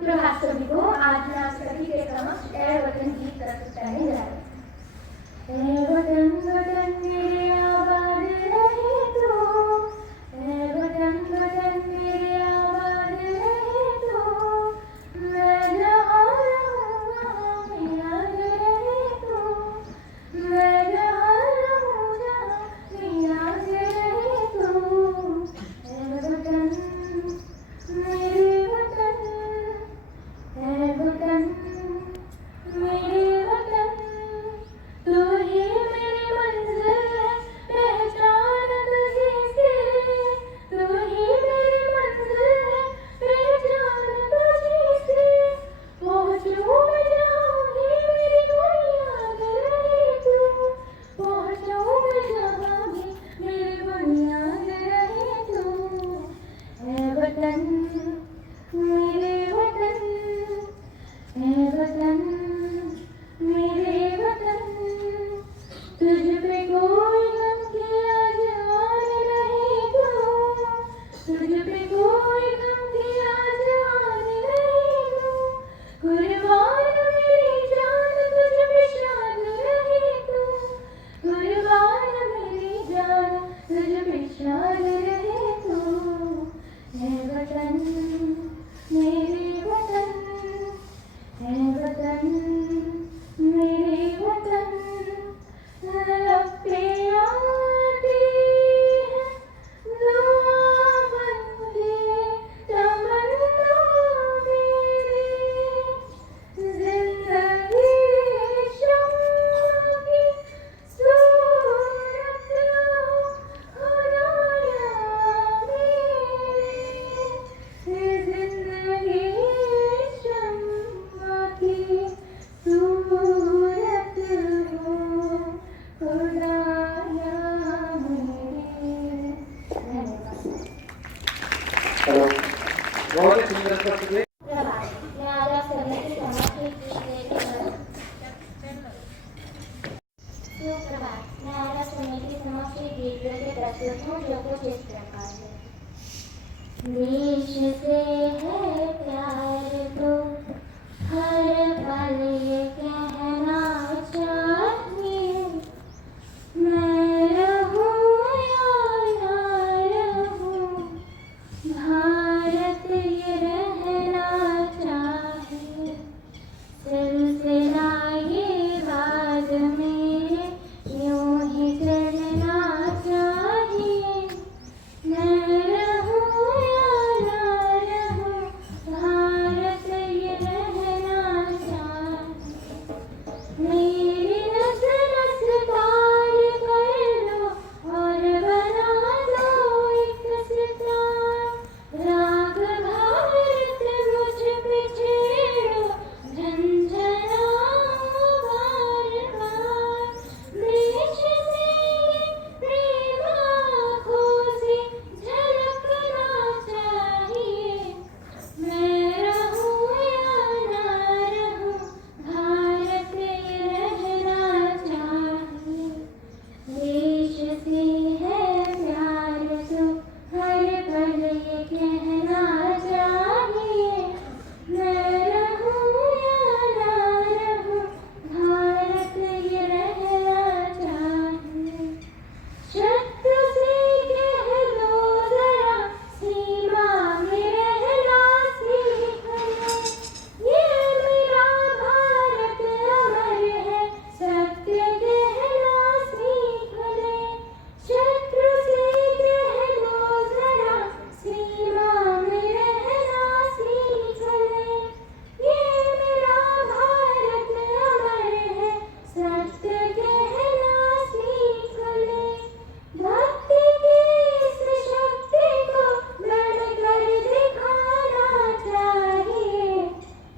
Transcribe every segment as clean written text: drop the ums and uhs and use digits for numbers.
प्रभात सभी को। आज मैं आप सभी के समक्ष ए वतन गीत प्रस्तुत करने जा रही हूँ। ए वतन वतन मेरे आबाद रहे तो, ए वतन वतन मेरे आबाद रहे तो, मैं जहाँ रहूँ वहाँ मेरा रहे तो, मैं जहाँ रहूँ जहाँ मेरा रहे तो, ए वतन मेरे वतन, है वतन मेरे वतन, तू ही मेरी मंजिल है, पहचान तुझी से, तू ही मेरी मंजिल है, पहचान तुझी से, पहुँचूँ मैं जहाँ भी मेरी बुनियाद रहे तू, पहुँचूँ मैं जहाँ भी मेरी बुनियाद रहे तू, है वतन मेरे वतन, है वतन मेरे वतन, तुझ पे कोई गम की आज आन नहीं दूँ, तुझ पे कोई गम की आज आन नहीं दूँ, कुर्बान मेरी जान तुझ पे शान रहे तू, कुर्बान मेरी जान तुझ पे शान रहे तू, है वतन मेरे वतन, है वतन मेरे वतन, लब पे आती है दुआ बनके तमन्ना मेरी, जिंदगी शम्मा की सूरत हो खुदाया मेरी, जिंदगी शम्मा की सूरत हो खुदाया मेरी। हेलो, बहुत ही सुंदर प्रस्तुति। प्रभात, मैं आज आप सभी के समक्ष एक गीत लेकर सुप्रभात, मैं आज आप सभी के समक्ष एक गीत लेकर प्रस्तुत हूँ जो कुछ इस प्रकार है। देश से है प्यार तो हर पल ये कहना चाहिए, मैं रहूँ या ना रहूँ, भारत ये रहना चाहिए, सिलसिला ये बाद में यूं ही चलना चाहिए, मैं रहूँ या ना रहूँ, भारत ये रहना चाहिए, मेरी नस नस तार कर लो और बना लो एक सितार, राग भारत मुझ पे छेड़ो, झंझनाओ बार बार, देश से ये प्रेम आँखों से झलकना चाहिए, मैं रहूँ या ना रहूँ, भारत ये रहना चाहिए, देश से है प्यार तो हर पल ये कहना चाहिए, मैं रहूँ या ना रहूँ, भारत ये रहना चाहिए, शत्रु से कह दो जरा सीमा में रहना सीख लो, ये मेरा भारत अमर है, सत्य कहना सीख ले, शत्रु से कह दो जरा सीमा में रहना सीख ले, ये मेरा भारत अमर है, सत्य कहना सीख ले, भक्ति की इस शक्ति को बढ़कर दिखाना चाहिए,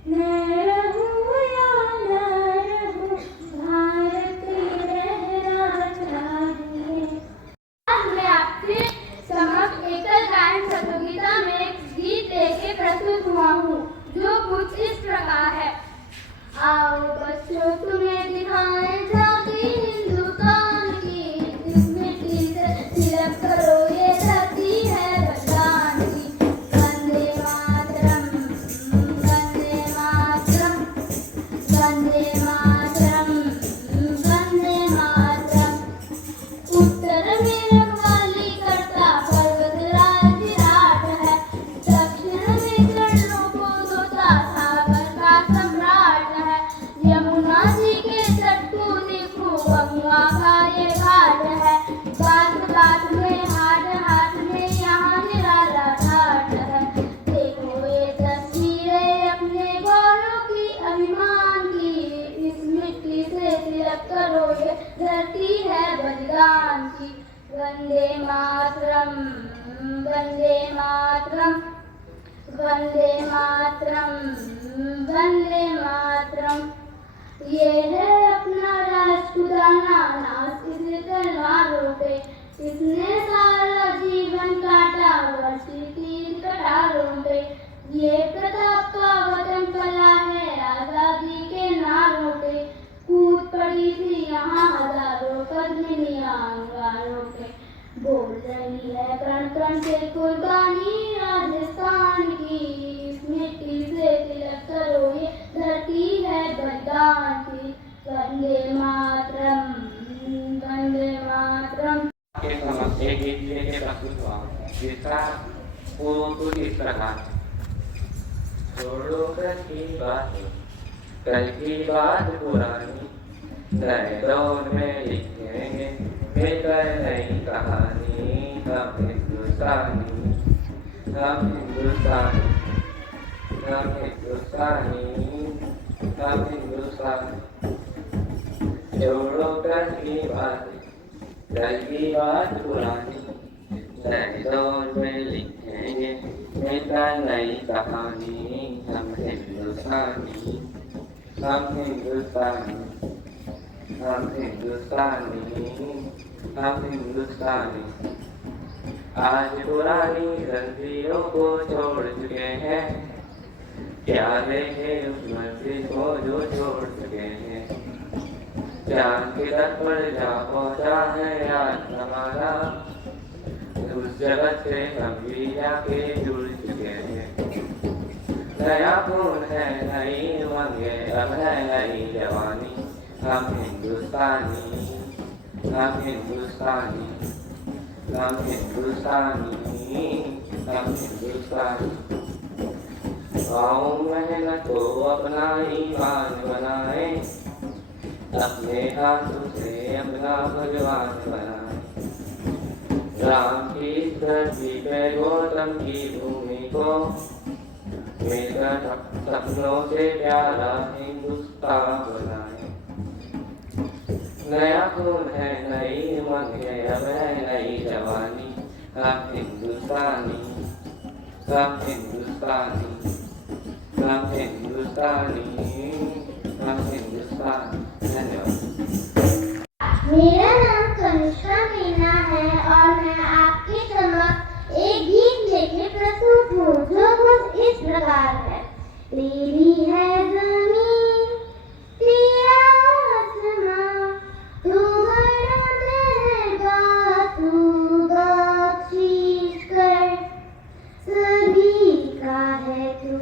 मैं रहूँ या ना रहूँ, भारत ये रहना चाहिए। आज मैं आपके समक्ष एकल गायन प्रतियोगिता में एक गीत लेके प्रस्तुत हुआ हूँ जो कुछ इस प्रकार है। आओ बच्चों तुम्हें दिखाएं झांकी हिंदुस्तान की, जिस मिट्टी से तिलक करो ये धरती है बलिदान की, वंदे मातरम वंदे वंदे मातरम, वंदे मातरम, वंदे मातरम। ये है अपना राजपुताना, नाच इसे तलवारों पे, इसने सारा जीवन काटा वर्षी तीर कटारों पे। ये प्रताप का वतन पला है आजादी के नारों पे, कूद पड़ी थी यहाँ हजारों पद्मिनियां अंगारों पे। बोल रही है कण कण से कुर्बानी राजस्थान की, इस मिट्टी से तिलक करो ये धरती है बलिदान की। वंदे मातरम, वंदे मातरम। के समक्ष एक गीत लेके प्रस्तुत हुआ जिसका पूर्व कुछ इस प्रकार। छोड़ो कल की बात पुरानी, नए दौर में लिखेंगे मिलकर नई कहानी। हम हिंदुस्तानी, हम हिंदुस्तानी, हम हिंदुस्तानी, हम हिंदुस्तानी। छोड़ो कल की बात पुरानी, नए दौर में लिखेंगे मिलकर नई कहानी। हम हिंदुस्तानी, हम हिंदुस्तानी, हम हिंदुस्तानी, हम हिंदुस्तानी। आज पुरानी जंजीरों को छोड़ चुके हैं, प्यारे हैं उस मस्जिद को जो छोड़ चुके हैं। चांद के दर पर जा पहुंचा है आज हमारा, उस जगत से हम भी जाके जुड़ चुके हैं। नया खून है नई उमंगे, अब है नई जवानी। हम हिंदुस्तानी, हम हिंदुस्तानी, हम हिंदुस्तानी, हम हिंदुस्तानी। आओ मेहनत को अपना ईमान बनाए, अपने हाथों से अपना भगवान बनाए। राम की इस धरती पे गौतम की भूमि को मिलकर सपनों से प्यारा हिंदुस्तान बनाए। नया खून है नई उमंग है, अब है नई जवानी। हम हिंदुस्तानी, हम हिंदुस्तानी, हम हिंदुस्तानी, हम हिंदुस्तानी। धन्यवाद। मेरा नाम कनिष्का मीना है और मैं आपके समक्ष एक गीत लेके प्रस्तुत हूँ जो कुछ इस प्रकार है। तेरी है ज़मीं, तेरा आसमां, तू बड़ा महंगा, तू बख्शीश कर। सभी का है तू,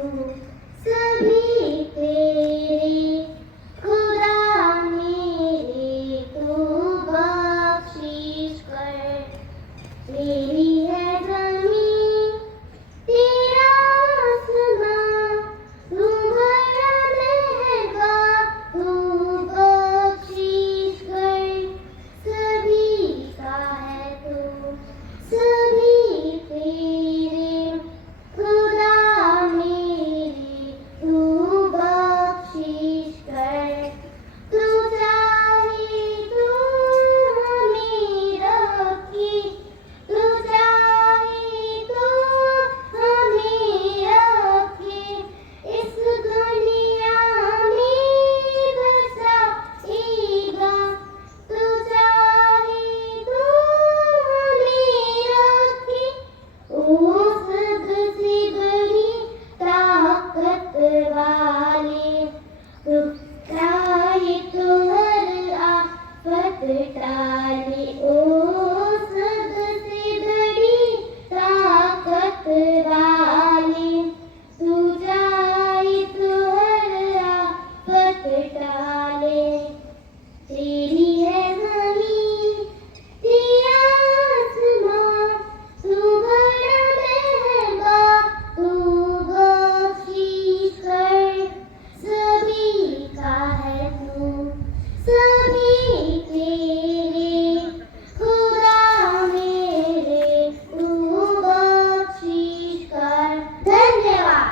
सभी तेरे, खुदा मेरे तू बख्शीश कर। तेरी है ज़मीं, तेरा आसमां, तू बड़ा महंगा, तू बख्शीश कर। सभी का है तू, सभी तेरे, खुदा मेरे तू बख्शीश कर। तू चाहे तू हमें रखे, तू चाहे तू हमें रखे, इस दुनिया में बसाएगा। तू चाहे तू हमें रखे, ओ सबसे बड़ी ताकत वाले। तू चाहे तो हर आफत टाले, ओ सबसे बड़ी ताकत वाले। तू चाहे तो हर आफत टाले। तेरी है ज़मीं, तेरा आसमां, तू बड़ा महंगा, तू बख्शीश कर। सभी का है तू, सभी तेरे, खुदा मेरे तू बख्शीश कर। धन्यवाद।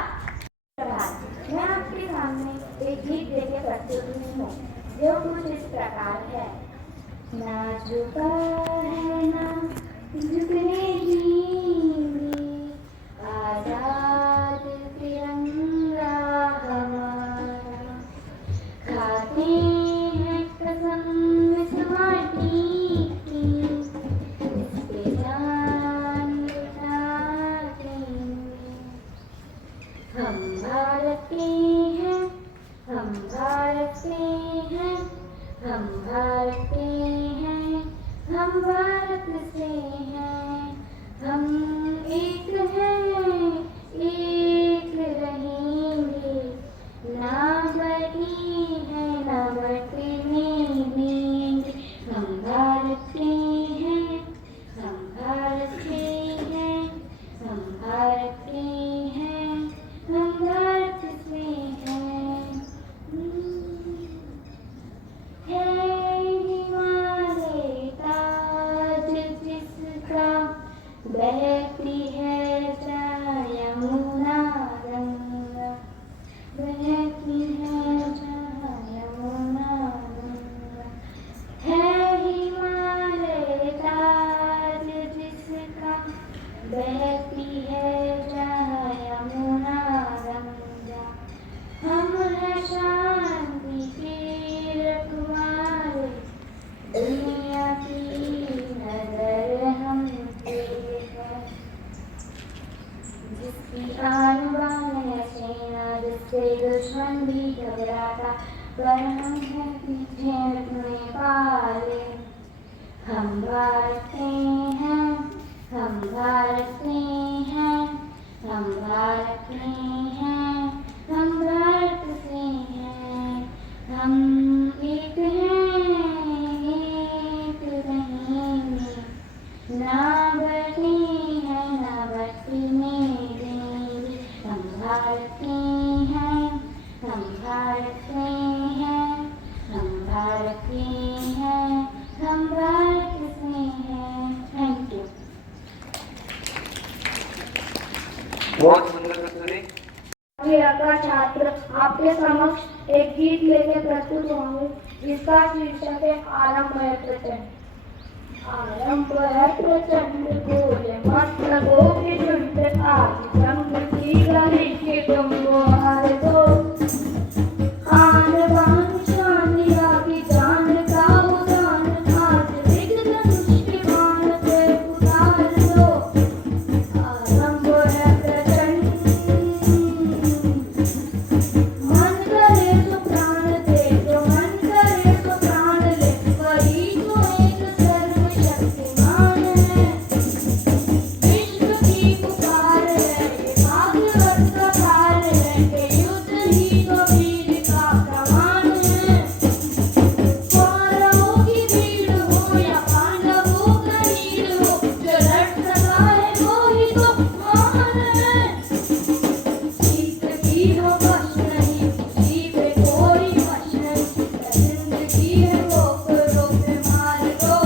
मैं आपके सामने एक गीत लेके प्रस्तुत हूँ जो कुछ इस प्रकार है। ना झुका है ना झुकने की बहती है जहाँ यमुना गंगा, है हिमालय ताज जिसका, बहती है जहाँ यमुना गंगा। हम हैं शांति के रखवाले, दुनिया की नजर हम पे है, जिसकी आन बान है सेना, जिससे दुश्मन भी घबराता, पर हम हैं पीछे अपने पाले। हम भारत के हैं, हम भारत के हैं, हम भारत के हैं, हम भारत से हैं। हम एक हैं, एक रहेंगे, ना बढ़ते हैं ना बढ़ने देंगे। हम भारत के हैं, हम भारत के हैं, हम भारत के हैं, हम भारत से हैं। Thank you. बहुत सुंदर कस्तूरी। का छात्र आपके समक्ष एक गीत लेके प्रस्तुत होंगे, जिसका शीर्षक है आरंभ है प्रचंड। आरंभ है प्रचंड बोले मस्त गोपी झुंड, आज जंग की गली के तुम को हार दो। आन बान शान या की जान का उदान, आज विघ्न दुष्ट मान से उतार दो। आरंभ है प्रचंड, मन करे तो प्राण दे, जो मन करे तो प्राण ले, वही तो एक सर्वशक्तिमान है। विश्व की पुकार है, ये भागवत कथा है, कि युद्ध ही तो वीर का प्रमाण है। कौरवों की भीड़ हो या पांडवों का हीर हो, जो लड़ सका है वो ही तो महान है। जीत की हो बस नहीं, किसी पे कोई वश नहीं, जिंदगी है रोक रोक मार दो।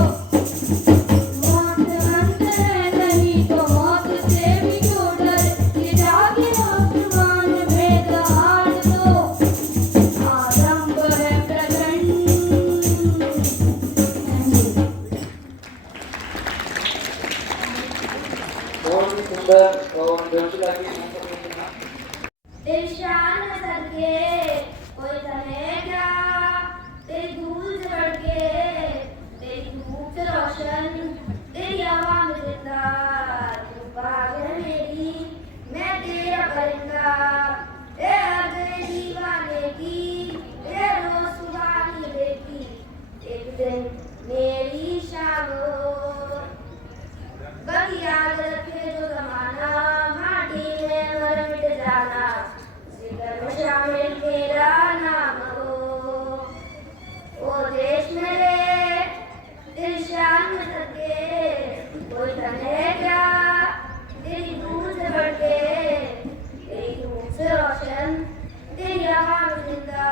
मौत अंत है नहीं तो मौत से भी क्यों डरे, ये जागे आसमान भेद हार दो। आरंभ है प्रचंड। बहुत सुंदर और जोशीला गीत हमको सुना। इरशाद न सके कोई तने क्या, तेरी धूल से बढ़ के, तेरी धूप से रोशन, तेरी हवा में जिंदा, तू बाग है मेरी, मैं तेरा परिंदा। ए हर दीवाने की, ए रोज सुहानी बेटी, एक दिन मेरी शाम हो। कभी याद रखे जो जमाना, माटी में मर मिट जाना, जिगर में शामिल तेरा नाम हो। ओ देश मेरे तेरी शान में सके कोई तने क्या, तेरी दूर से बढ़ के, तेरी धूप से रोशन, तेरी हवा में जिंदा,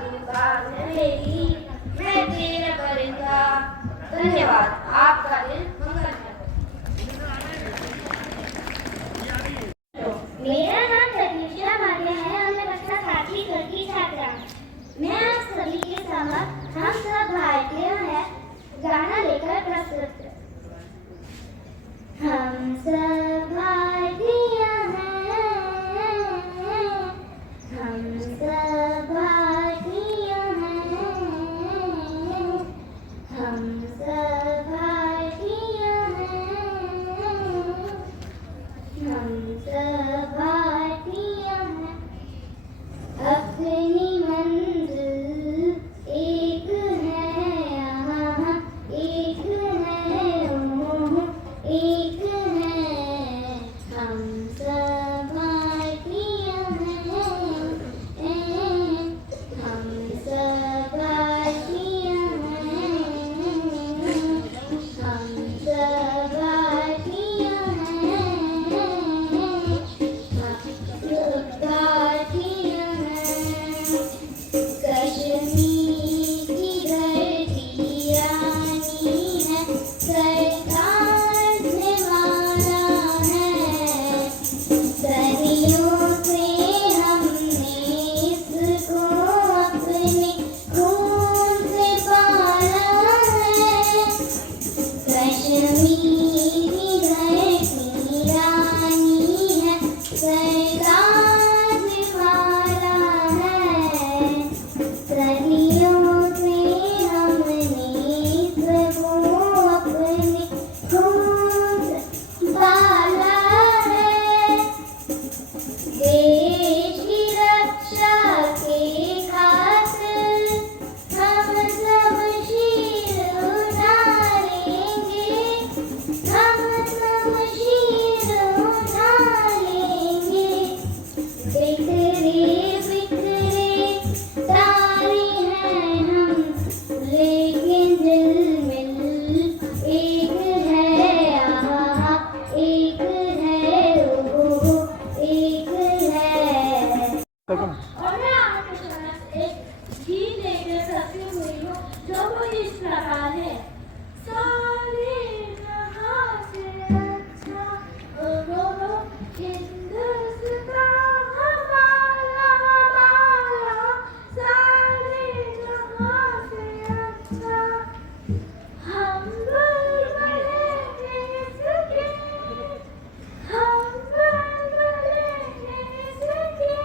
तू बाग है मेरी, मैं तेरा परिंदा। धन्यवाद। आपका दिन मंगलमय हो। मेरा नाम प्रतीक्षा भाटिया है और मैं कक्षा 7वीं घर की छात्रा हूँ। मैं आप सभी के समक्ष हम सब भारतीय हैं गाना लेकर प्रस्तुत है। हम सब भारतीय हैं, हम सब भारतीय हैं, हम सब भारतीय और मैं आपके समक्ष एक गीत लेकर प्रस्तुत हुई हूँ जो कुछ इस प्रकार है। सारे जहां से अच्छा ओ हिंदुस्तान हमारा हमारा, सारे जहां से अच्छा हम बड़े इसके, हम बड़े इसके,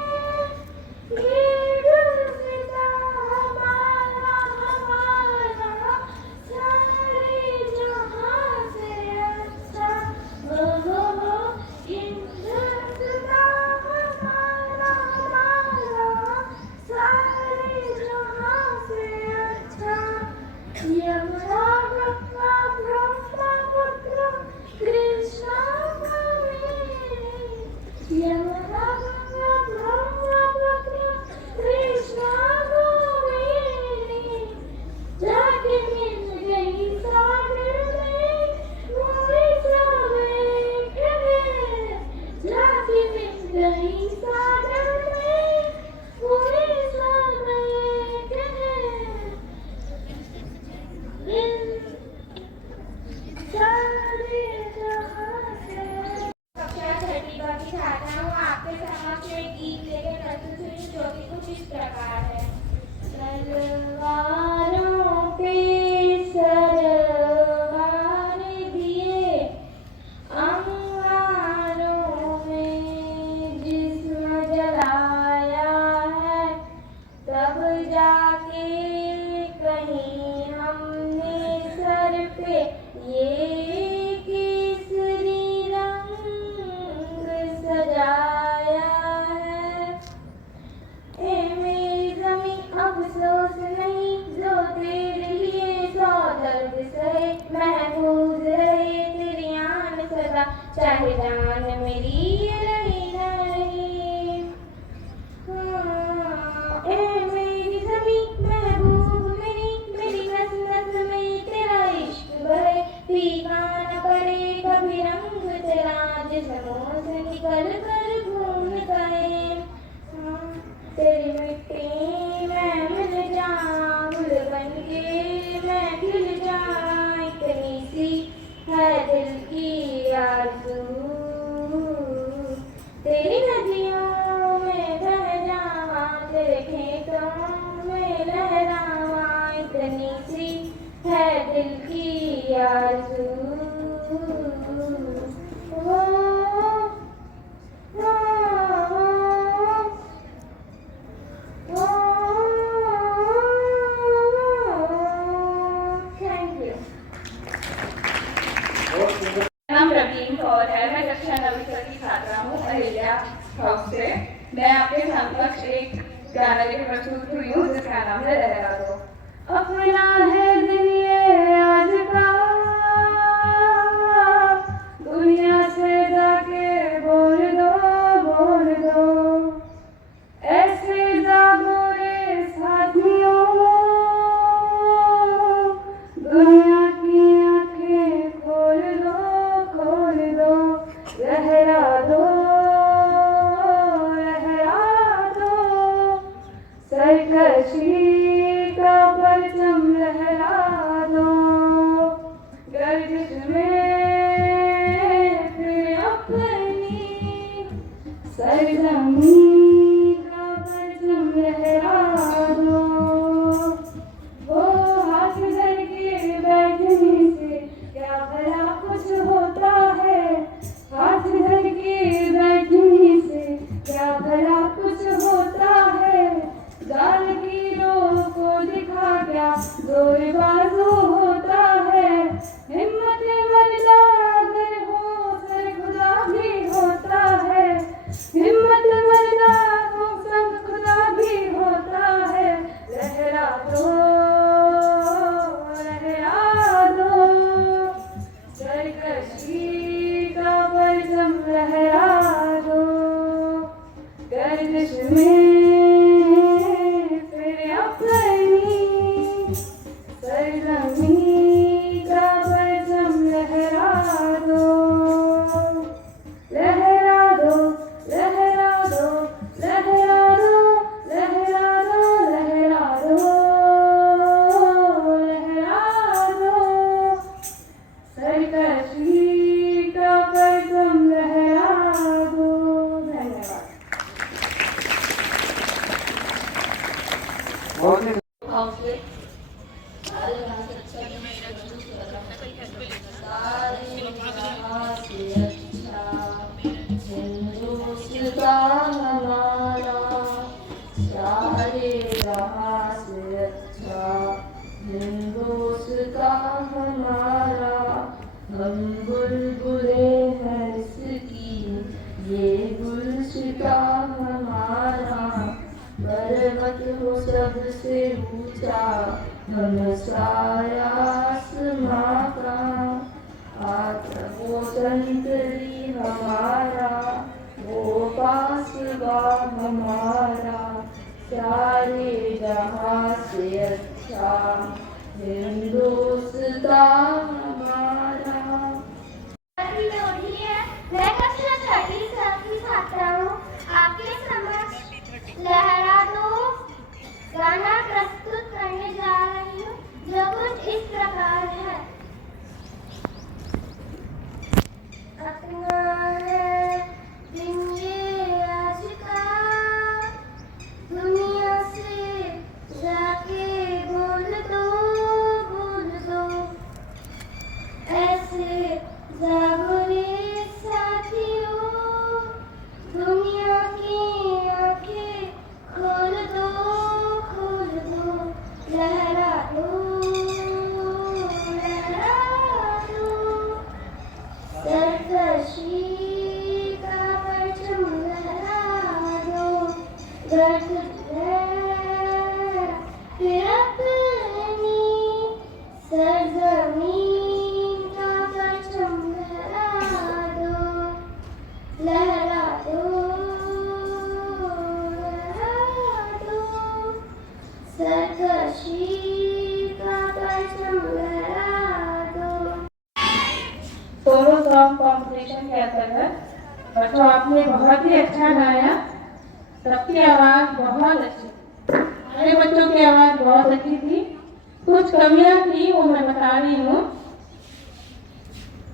ये गुलसिता हमारा हमारा, सारे जहां से अच्छा हो हिंदुस्तान हमारा हमारा, सारे जहां से अच्छा। यमुना गंगा ब्रह्मपुत्र कृष्णा कावेरी, यमुना गंगा ब्रह्मपुत्र कृष्णा कावेरी, जाके मिल गई सागर में वही सब एक है, जाके मिल गई सागर में वही सब एक है। कक्षा छठी का की छात्रा हूँ। आपके समक्ष एक गीत लेकर प्रस्तुत हुई जो कि कुछ इस प्रकार है। तलवारों पे सरवार दिए, अंगारों में जिस्म जलाया है, तब जाके कहीं हमने सर पे ये केसरी रंग सजाया है। ए मेरी ज़मीं अफसोस नहीं जो तेरे लिए सौ दर्द सहे, महफूज रहे तेरी आन सदा, चाहे जान मेरी ये रही न रही। ए मेरी ज़मीं महबूब मेरी नस नस में तेरा इश्क बहे, फीका न पड़े कभी रंग तेरा, जिस्मों से निकल कर खून बहे। तेरी मिट्टी में मिल जाऊं, गुल बनके मैं खिल जाऊं, इतनी सी है दिल की आरज़ू। तेरी नदियों में बह जाऊं, तेरे खेतों में लहराऊं, इतनी सी है दिल की आरज़ू। नाम रवीन कौर है। मैं कक्षा 9वीं की छात्रा हूँ अहिल्या हाउस से। मैं आपके समक्ष एक गाना लेकर प्रस्तुत हुई हूँ जिसका नाम है लहरा दो। अपना है दिन ये आज का, दुनिया से जाके बोल दो, ऐसे जागो रे साथियों, दुनिया की आंखें खोल दो, लहरा दो, सरकशी का परचम लहरा दो, गर्दिश में फिर अपनी सरजमी का परचम लहरा दो। वो हाथ धर के बैठने से क्या भला कुछ होता है, हाथ धर के बैठने से क्या भला कुछ होता है, गाल की रो बहुत ही हौसले हिंदुस्तान हमारा सारे जहां से अच्छा, हिंदुस्तान हमारा, हम बुलबुले हैं इसकी, ये गुलशितान हमारा, पर्वत हो सबसे ऊंचा, हम साया आसमां का, आत्मा वो संतरी हमारा, वो पासवा हमारा, सारे जहां से अच्छा, हिंदुस्तान हमारा। मैं कक्षा छठी की छात्रा हूँ। आपके समक्ष लहरा दो गाना प्रस्तुत करने जा रही हूँ, जो कुछ इस प्रकार है। अपना है दिन ये आज का, दुनिया से जाके बोल दो, ऐसे जागो रे साथियों, दुनिया की आंखें खोल दो, लहरा दो, सरकशी का परचम लहरा दो, गर्द फिर अपनी सरजमीन का परचम लहरा दो, सरकशी का परचम लहरा दो। सोलो सॉन्ग कॉम्पिटिशन के अंतर्गत बच्चों आपने बहुत ही अच्छा गाया। सबकी आवाज बहुत अच्छी, मेरे बच्चों की आवाज बहुत अच्छी थी। कुछ कमियां थी वो मैं बता रही हूँ।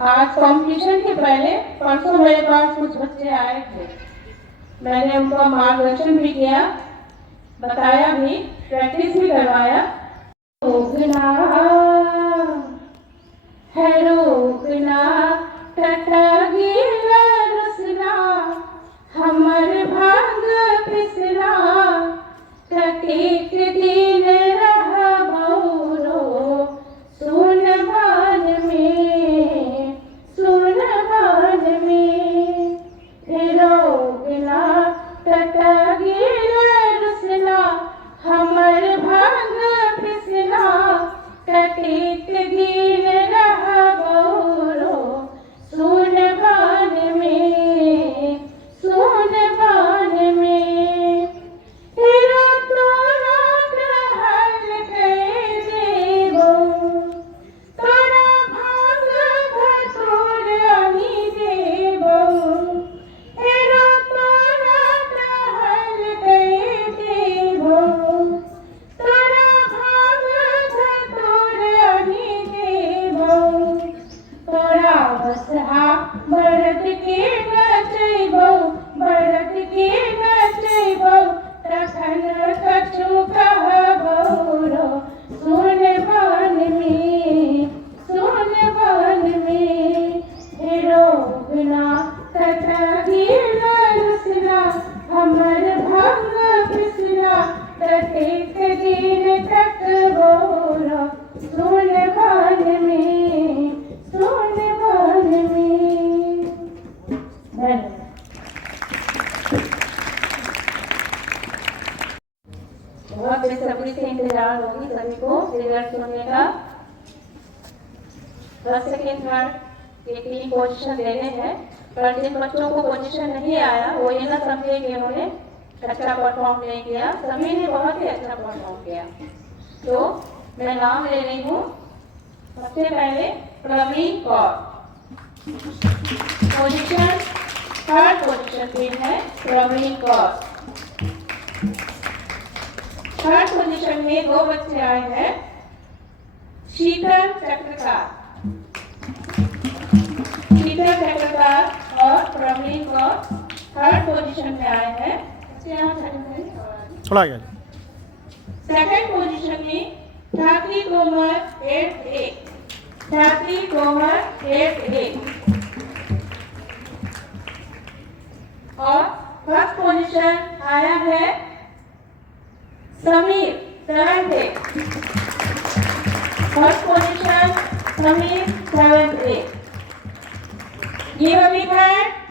आज कंपटीशन के पहले परसों मेरे पास कुछ बच्चे आए थे, मैंने उनका मार्गदर्शन भी किया, बताया भी, प्रैक्टिस भी करवाया। रोकना है रोकना, टटगिला रुसना, हमर भाग पिसना, टकेक दिन रह बौरो, सुन बान में, सुन बान में, रोकना टटगिला रुसना, हमर भाग पिसना, टकेक दिन रह बौरो, सुन बान में, सुन बान में, तेरा तोरा कहल कह देबो, तोरा भाग भतोर अही देबो, तेरा तोरा कहल कह देबो, तोरा भाग भतोर अही देबो, तोरा बसहा बरत के नचैबो, बरत के नचैबो, तखन कछु कहबो, सुन बान में, सुन बान में, रोकना टटगिला रुसना, हमर भाग पिसना, टटेक दिन टटबोरा, सुन बान में, सुन बान में। धन्यवाद। बहुत बेसब्री से इंतजार होगी सभी को रिजल्ट सुनने का। फर्स्ट सेकेंड थर्ड के 3 पोजीशन देने हैं, पर जिन बच्चों को पोजीशन नहीं आया वो ये ना समझे कि उन्होंने अच्छा परफॉर्म नहीं किया, सभी ने बहुत ही अच्छा परफॉर्म किया। तो मैं नाम ले रही हूँ। सबसे पहले Praveen Kaur, position third position पे है प्रवीण कौर। थर्ड पोजीशन में 2 बच्चे आए हैं, शीतल चक्रकार, शीतल चक्रकार और प्रवीण कौर थर्ड पोजीशन में आए हैं। थोड़ा आगे सेकंड पोजीशन में ठाकरी कोमल 8A, ठाकरी कोमल 8A। और फर्स्ट पोजीशन आया है Sameer 7A, first position Sameer 7A। Give a big hand.